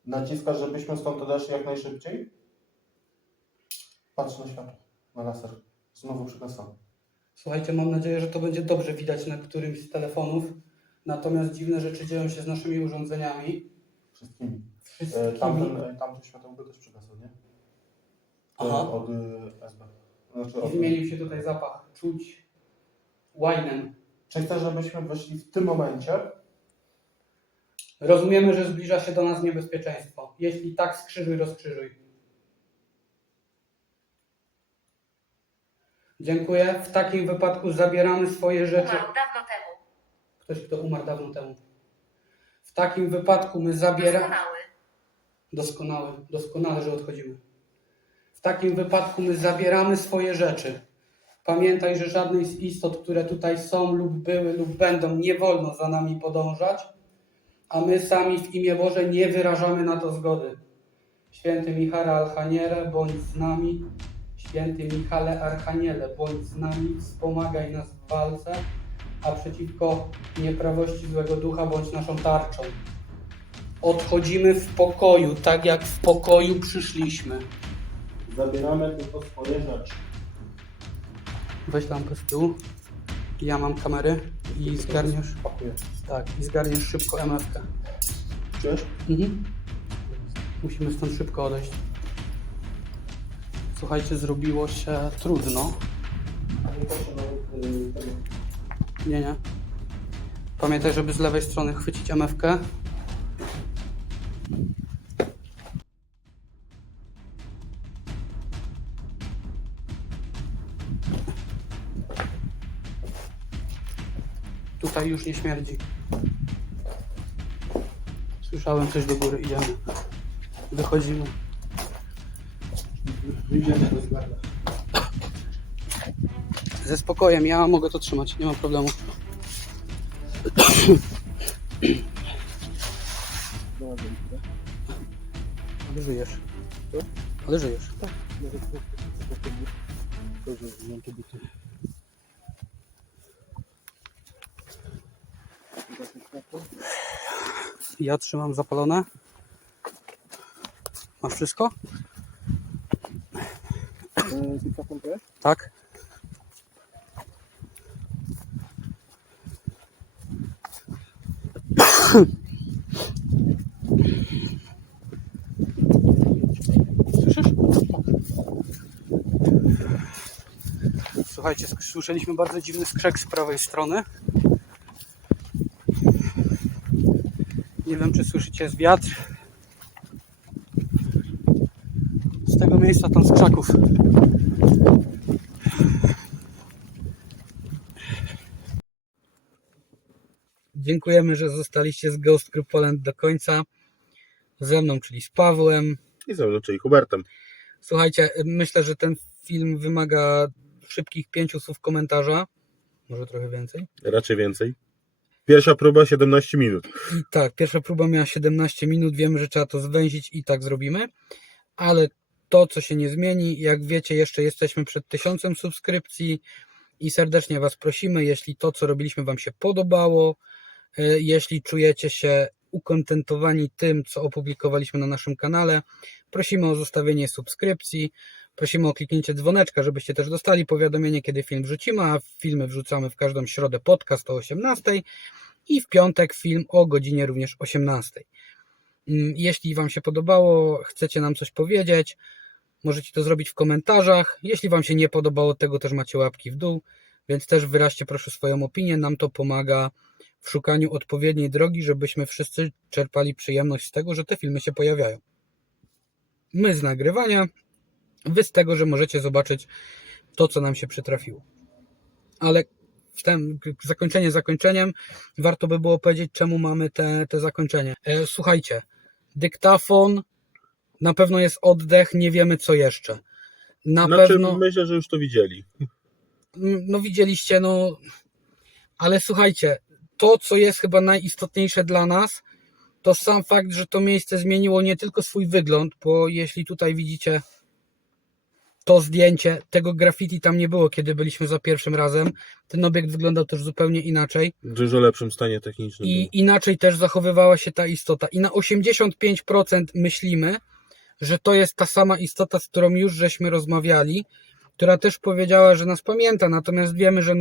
Naciskasz, żebyśmy stąd odeszli jak najszybciej? Patrz na światło, na laser. Znowu przygasam. Słuchajcie, mam nadzieję, że to będzie dobrze widać na którymś z telefonów. Natomiast dziwne rzeczy dzieją się z naszymi urządzeniami. Wszystkimi. Wszystkimi. Tamto światełko też przygasło, nie? Aha. Od SB. Znaczy, I zmienił się tutaj zapach. Czuć łajnem. Czy chcesz, żebyśmy weszli w tym momencie? Rozumiemy, że zbliża się do nas niebezpieczeństwo. Jeśli tak, skrzyżuj, rozkrzyżuj. Dziękuję. W takim wypadku zabieramy swoje rzeczy. Umarł dawno temu. Ktoś, kto umarł dawno temu. W takim wypadku my zabieramy... Doskonale, że odchodzimy. W takim wypadku my zabieramy swoje rzeczy. Pamiętaj, że żadnej z istot, które tutaj są lub były lub będą, nie wolno za nami podążać, a my sami w imię Boże nie wyrażamy na to zgody. Święty Michale Archaniele, bądź z nami. Święty Michale Archaniele, bądź z nami, wspomagaj nas w walce, a przeciwko nieprawości złego ducha bądź naszą tarczą. Odchodzimy w pokoju, tak jak w pokoju przyszliśmy. Zabieramy tylko swoje rzeczy. Weź lampę z tyłu. Ja mam kamery i zgarniesz. Pakuję. Tak, i zgarniesz szybko MF-kę. Czujesz? Mhm. Musimy stąd szybko odejść. Słuchajcie, zrobiło się trudno. Nie. Pamiętaj, żeby z lewej strony chwycić MF-kę. Tutaj już nie śmierdzi. Słyszałem coś do góry, idziemy. Wychodzimy. Wyjdziemy do zgarna. Ze spokojem, ja mogę to trzymać, nie ma problemu. Ale żyjesz. Co? Ale żyjesz. Ja trzymam zapalone. Masz wszystko? Tak. Słyszysz? Słuchajcie, słyszeliśmy bardzo dziwny skrzek z prawej strony. Nie wiem, czy słyszycie, jest wiatr. Z tego miejsca tam z krzaków. Dziękujemy, że zostaliście z Ghost Crew Poland do końca. Ze mną, czyli z Pawłem. I ze mną, czyli Hubertem. Słuchajcie, myślę, że ten film wymaga szybkich 5 słów komentarza. Może trochę więcej. Raczej więcej. Pierwsza próba 17 minut. I tak, pierwsza próba miała 17 minut. Wiemy, że trzeba to zwęzić i tak zrobimy. Ale to, co się nie zmieni, jak wiecie, jeszcze jesteśmy przed 1000 subskrypcji i serdecznie Was prosimy, jeśli to, co robiliśmy Wam się podobało, jeśli czujecie się ukontentowani tym, co opublikowaliśmy na naszym kanale, prosimy o zostawienie subskrypcji, prosimy o kliknięcie dzwoneczka, żebyście też dostali powiadomienie, kiedy film wrzucimy, a filmy wrzucamy w każdą środę, podcast o 18 i w piątek film o godzinie również 18. Jeśli Wam się podobało, chcecie nam coś powiedzieć, możecie to zrobić w komentarzach. Jeśli Wam się nie podobało, tego też macie łapki w dół, więc też wyraźcie proszę swoją opinię, nam to pomaga w szukaniu odpowiedniej drogi, żebyśmy wszyscy czerpali przyjemność z tego, że te filmy się pojawiają. My z nagrywania, Wy z tego, że możecie zobaczyć to, co nam się przytrafiło. Ale zakończenie zakończeniem, warto by było powiedzieć, czemu mamy te zakończenie. Słuchajcie, dyktafon, na pewno jest oddech, nie wiemy co jeszcze. Pewno, myślę, że już to widzieli. no widzieliście, ale słuchajcie, to co jest chyba najistotniejsze dla nas, to sam fakt, że to miejsce zmieniło nie tylko swój wygląd, bo jeśli tutaj widzicie to zdjęcie, tego graffiti tam nie było, kiedy byliśmy za pierwszym razem. Ten obiekt wyglądał też zupełnie inaczej. W dużo lepszym stanie technicznym. I inaczej też zachowywała się ta istota. I na 85% myślimy, że to jest ta sama istota, z którą już żeśmy rozmawiali, która też powiedziała, że nas pamięta, natomiast wiemy, że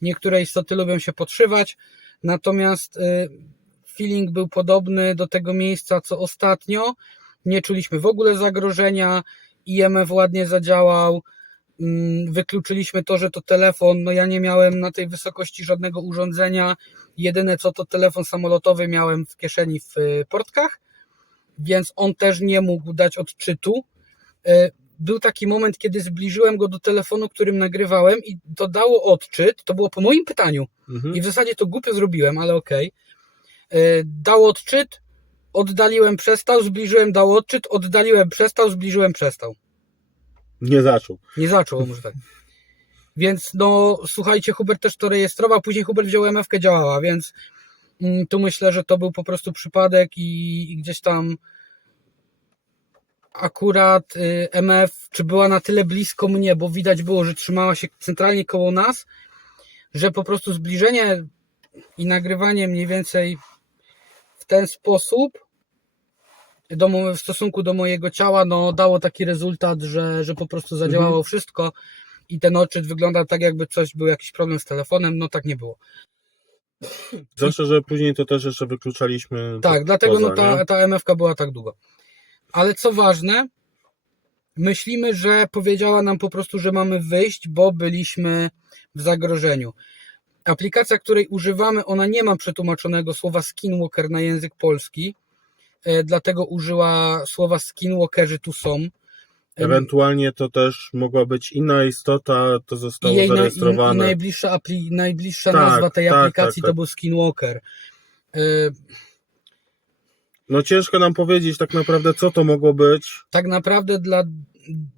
niektóre istoty lubią się podszywać, natomiast feeling był podobny do tego miejsca, co ostatnio. Nie czuliśmy w ogóle zagrożenia, IMF ładnie zadziałał, wykluczyliśmy to, że to telefon, ja nie miałem na tej wysokości żadnego urządzenia, jedyne co to telefon samolotowy miałem w kieszeni w portkach, więc on też nie mógł dać odczytu. Był taki moment, kiedy zbliżyłem go do telefonu, którym nagrywałem i to dało odczyt, to było po moim pytaniu i w zasadzie to głupio zrobiłem, ale okej. Dało odczyt, oddaliłem, przestał, zbliżyłem, dał odczyt, oddaliłem, przestał, zbliżyłem, przestał. Nie zaczął. Nie zaczął, może tak. Więc słuchajcie, Hubert też to rejestrował, później Hubert wziął MF-kę, działała, więc tu myślę, że to był po prostu przypadek i gdzieś tam akurat MF, czy była na tyle blisko mnie, bo widać było, że trzymała się centralnie koło nas, że po prostu zbliżenie i nagrywanie mniej więcej w ten sposób w stosunku do mojego ciała dało taki rezultat, że po prostu zadziałało wszystko i ten odczyt wygląda tak, jakby był jakiś problem z telefonem, tak nie było. Zwłaszcza, że później to też jeszcze wykluczaliśmy. Tak, dlatego ta MF-ka była tak długo. Ale co ważne, myślimy, że powiedziała nam po prostu, że mamy wyjść, bo byliśmy w zagrożeniu. Aplikacja, której używamy, ona nie ma przetłumaczonego słowa skinwalker na język polski, dlatego użyła słowa skinwalkerzy tu są. Ewentualnie to też mogła być inna istota, to zostało I jej zarejestrowane. najbliższa Tak, nazwa tej tak, aplikacji tak. to był skinwalker. No ciężko nam powiedzieć tak naprawdę, co to mogło być. Tak naprawdę dla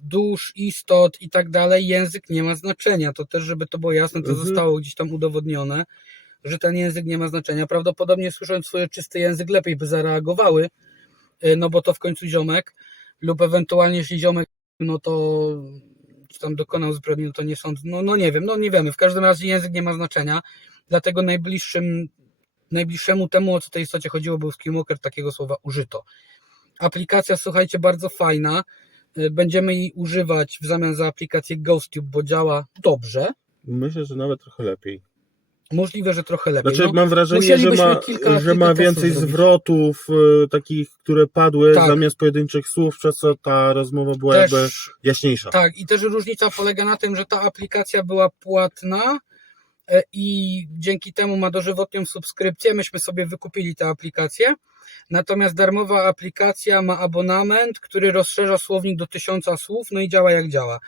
dusz, istot i tak dalej język nie ma znaczenia. To też, żeby to było jasne, to zostało gdzieś tam udowodnione, że ten język nie ma znaczenia. Prawdopodobnie słysząc swój czysty język lepiej by zareagowały, no bo to w końcu ziomek, lub ewentualnie jeśli ziomek no to czy tam dokonał zbrodni, no to nie sądzę, no nie wiem, no nie wiemy. W każdym razie język nie ma znaczenia, dlatego najbliższemu temu, o co tej istocie chodziło, był skinwalker, takiego słowa użyto. Aplikacja, słuchajcie, bardzo fajna. Będziemy jej używać w zamian za aplikację GhostTube, bo działa dobrze. Myślę, że nawet trochę lepiej. Możliwe, że trochę lepiej. Znaczy, No, mam wrażenie, musielibyśmy kilka że ma testów więcej zrobić. zwrotów takich, które padły Tak. zamiast pojedynczych słów, przez co ta rozmowa była jakby Też, jaśniejsza. tak, i też różnica polega na tym, że ta aplikacja była płatna i dzięki temu ma dożywotnią subskrypcję. Myśmy sobie wykupili tę aplikację. Natomiast darmowa aplikacja ma abonament, który rozszerza słownik do 1000 słów, no i działa jak działa.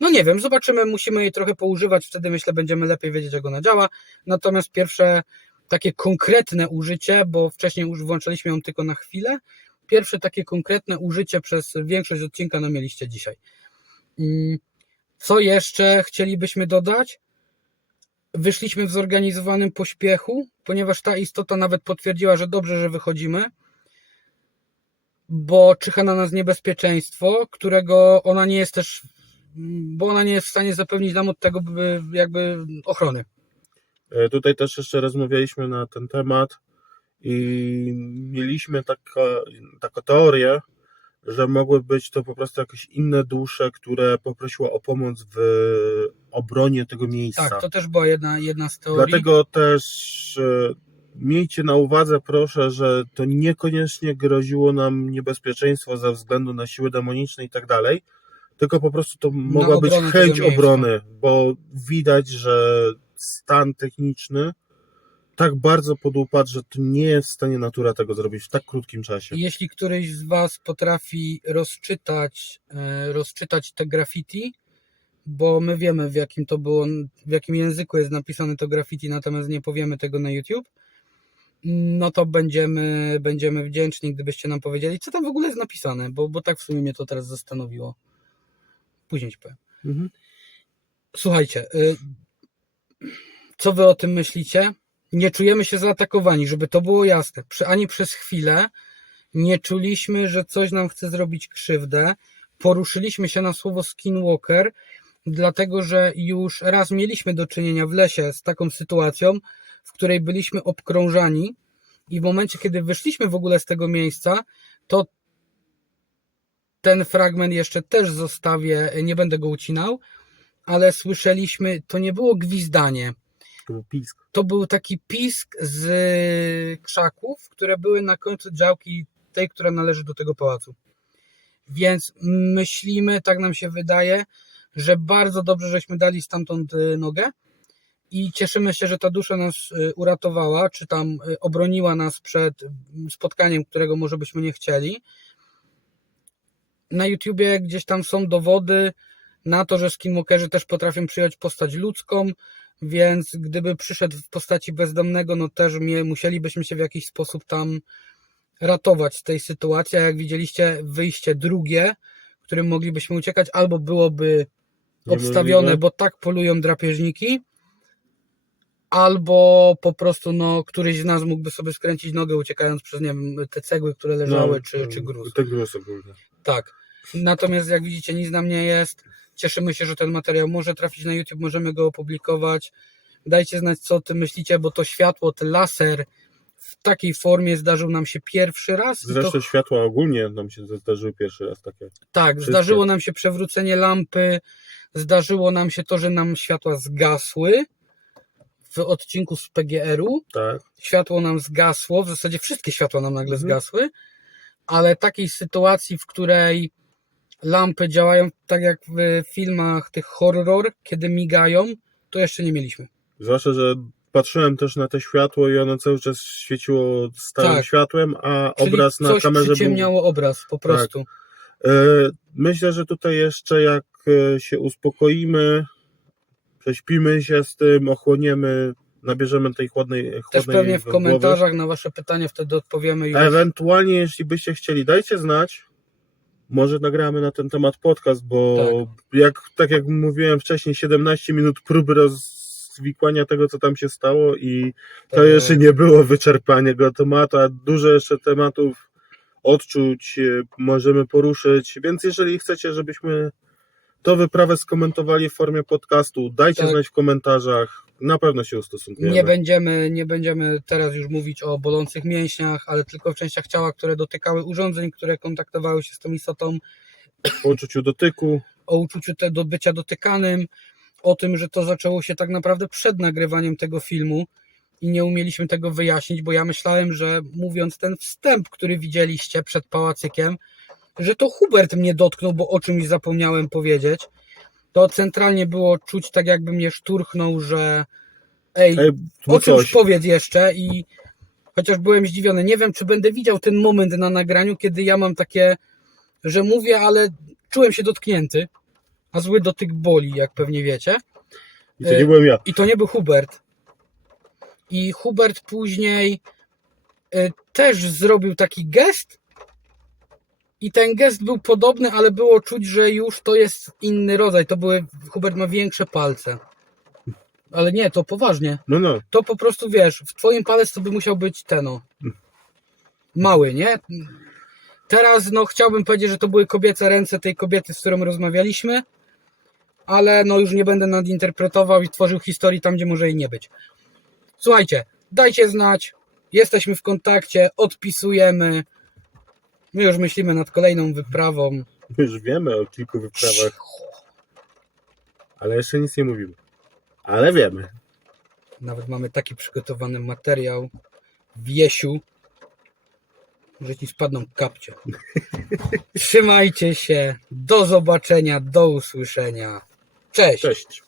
No nie wiem, zobaczymy, musimy jej trochę poużywać, wtedy myślę będziemy lepiej wiedzieć, jak ona działa. Natomiast pierwsze takie konkretne użycie, bo wcześniej już włączaliśmy ją tylko na chwilę, pierwsze takie konkretne użycie przez większość odcinka no mieliście dzisiaj. Co jeszcze chcielibyśmy dodać? Wyszliśmy w zorganizowanym pośpiechu, ponieważ ta istota nawet potwierdziła, że dobrze, że wychodzimy, bo czyha na nas niebezpieczeństwo, którego ona nie jest też, bo ona nie jest w stanie zapewnić nam od tego jakby ochrony. Tutaj też jeszcze rozmawialiśmy na ten temat i mieliśmy taką teorię, że mogły być to po prostu jakieś inne dusze, które poprosiły o pomoc w obronie tego miejsca. Tak, to też była jedna z teorii. Dlatego też miejcie na uwadze, proszę, że to niekoniecznie groziło nam niebezpieczeństwo ze względu na siły demoniczne i tak dalej, tylko po prostu to mogła być obronę chęć tego miejsca. obrony, bo widać, że stan techniczny tak bardzo podupadł, że to nie jest w stanie natura tego zrobić w tak krótkim czasie. Jeśli któryś z Was potrafi rozczytać te graffiti, bo my wiemy, w jakim to było, w jakim języku jest napisane to graffiti, natomiast nie powiemy tego na YouTube, no to będziemy wdzięczni, gdybyście nam powiedzieli, co tam w ogóle jest napisane, bo tak w sumie mnie to teraz zastanowiło. Później ci powiem. Mhm. Słuchajcie, co Wy o tym myślicie? Nie czujemy się zaatakowani, żeby to było jasne. Ani przez chwilę nie czuliśmy, że coś nam chce zrobić krzywdę. Poruszyliśmy się na słowo skinwalker, dlatego że już raz mieliśmy do czynienia w lesie z taką sytuacją, w której byliśmy obkrążani i w momencie, kiedy wyszliśmy w ogóle z tego miejsca, to ten fragment jeszcze też zostawię, nie będę go ucinał, ale słyszeliśmy, to nie było gwizdanie, To był pisk. to był taki pisk z krzaków, które były na końcu działki tej, która należy do tego pałacu. Więc myślimy, tak nam się wydaje, że bardzo dobrze, żeśmy dali stamtąd nogę i cieszymy się, że ta dusza nas uratowała, czy tam obroniła nas przed spotkaniem, którego może byśmy nie chcieli. Na YouTubie gdzieś tam są dowody na to, że skinwalkerzy też potrafią przyjąć postać ludzką, więc gdyby przyszedł w postaci bezdomnego, no też musielibyśmy się w jakiś sposób tam ratować z tej sytuacji, a jak widzieliście, wyjście drugie, którym moglibyśmy uciekać, albo byłoby obstawione, Niemożliwe. bo tak polują drapieżniki, albo po prostu któryś z nas mógłby sobie skręcić nogę, uciekając przez, nie wiem, te cegły, które leżały, czy gruz. Te gruz ogólnie. Tak. Natomiast jak widzicie, nic nam nie jest. Cieszymy się, że ten materiał może trafić na YouTube, możemy go opublikować. Dajcie znać, co o tym myślicie, bo to światło, ten laser w takiej formie zdarzył nam się pierwszy raz. Zresztą światła ogólnie nam się zdarzyły pierwszy raz takie. Tak, wszystkie. zdarzyło nam się przewrócenie lampy, zdarzyło nam się to, że nam światła zgasły w odcinku z PGR-u. Tak. Światło nam zgasło, w zasadzie wszystkie światła nam nagle zgasły, ale takiej sytuacji, w której lampy działają tak jak w filmach tych horror, kiedy migają, to jeszcze nie mieliśmy. Zwłaszcza, że patrzyłem też na to światło i ono cały czas świeciło stałym Tak. światłem, a Czyli obraz na coś kamerze był... przyciemniało obraz po prostu. Myślę, że tutaj jeszcze jak się uspokoimy, prześpimy się z tym, ochłoniemy, nabierzemy tej chłodnej Też pewnie w głowy. komentarzach na wasze pytania wtedy odpowiemy już. A ewentualnie, jeśli byście chcieli, dajcie znać. Może nagramy na ten temat podcast, bo tak jak mówiłem wcześniej, 17 minut próby rozwikłania tego, co tam się stało i to Tak. jeszcze nie było wyczerpanie go tematu, a dużo jeszcze tematów, odczuć możemy poruszyć, więc jeżeli chcecie, żebyśmy tą wyprawę skomentowali w formie podcastu, dajcie Tak. znać w komentarzach, na pewno się ustosunkujemy. Nie będziemy teraz już mówić o bolących mięśniach, ale tylko w częściach ciała, które dotykały urządzeń, które kontaktowały się z tą istotą, Po uczuciu dotyku. o uczuciu do bycia dotykanym, o tym, że to zaczęło się tak naprawdę przed nagrywaniem tego filmu i nie umieliśmy tego wyjaśnić, bo ja myślałem, że mówiąc ten wstęp, który widzieliście przed pałacykiem, że to Hubert mnie dotknął, bo o czymś zapomniałem powiedzieć. To centralnie było czuć tak, jakby mnie szturchnął, że ej, bo o czymś coś. powiedz jeszcze, i chociaż byłem zdziwiony, nie wiem, czy będę widział ten moment na nagraniu, kiedy ja mam takie, że mówię, ale czułem się dotknięty, a zły dotyk boli, jak pewnie wiecie. I to nie byłem ja. I to nie był Hubert. I Hubert później też zrobił taki gest i ten gest był podobny, ale było czuć, że już to jest inny rodzaj. Hubert ma większe palce. Ale nie, to poważnie. No. To po prostu, wiesz, w twoim palec to by musiał być mały, nie? Teraz, chciałbym powiedzieć, że to były kobiece ręce tej kobiety, z którą rozmawialiśmy, ale już nie będę nadinterpretował i tworzył historii tam, gdzie może jej nie być. Słuchajcie, dajcie znać, jesteśmy w kontakcie, odpisujemy. My już myślimy nad kolejną wyprawą. My już wiemy o kilku wyprawach, ale jeszcze nic nie mówimy. Ale wiemy. Nawet mamy taki przygotowany materiał. Wiesiu, że ci spadną kapcie. Trzymajcie się. Do zobaczenia, do usłyszenia. Cześć. Cześć.